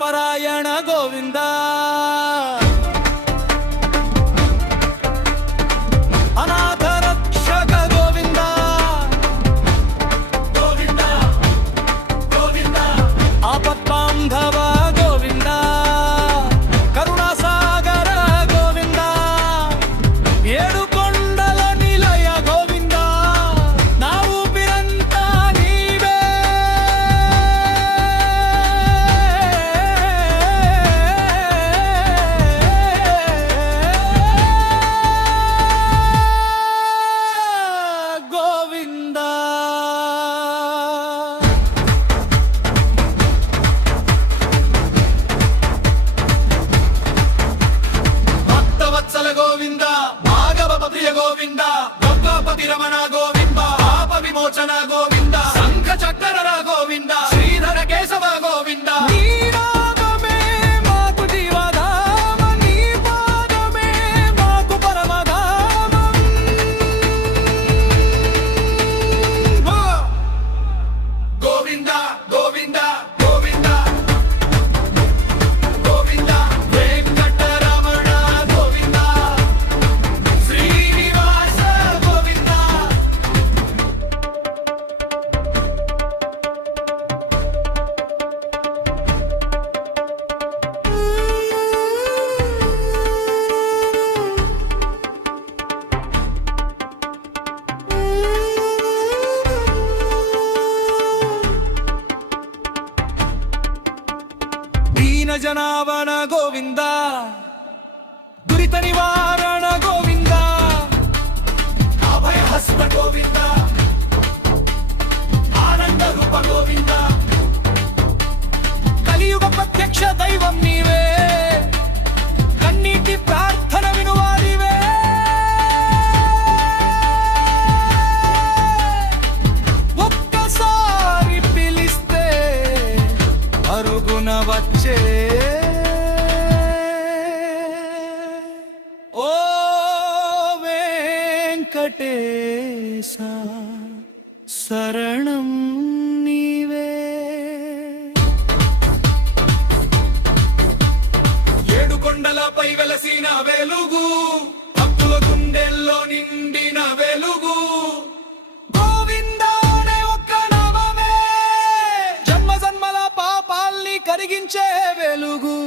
పరాయణ గోవింద అనాథ రక్షక గోవింద గోవింద గోవింద ఆపత్బాంధవ గోవింద కరుణాసాగర గోవింద ఏడు కొండల నిలయ గోవింద నా ఊపిరంతా నీవే గోవింద భాగవపతి గోవింద గోపతి రమణ గోవింద పాప విమోచన గోవింద శంఖ చక్ర గోవింద శ్రీధర కేశవ గోవింద నీరాగమే మాకు జీవధామ నీ పాదమే మాకు పరమధామం గోవింద గోవింద జనావన గోవింద దురిత నివారణ గోవింద అభయ హస్త గోవింద ఆనంద రూప గోవింద కలియుగ ప్రత్యక్ష దైవం నీవే కన్నీటి ప్రార్థన వినువారివే ఒక్కసారి పిలిస్తే అరుగున వచ్చే వెంకటేశ శరణం నీవే ఏడు కొండలపై వెలసిన వెలుగు భక్తుల గుండెల్లో నిండిన వెలుగు గోవిందానే ఒక్క నామమే జన్మ జన్మల పాపాల్ని కరిగించే వెలుగు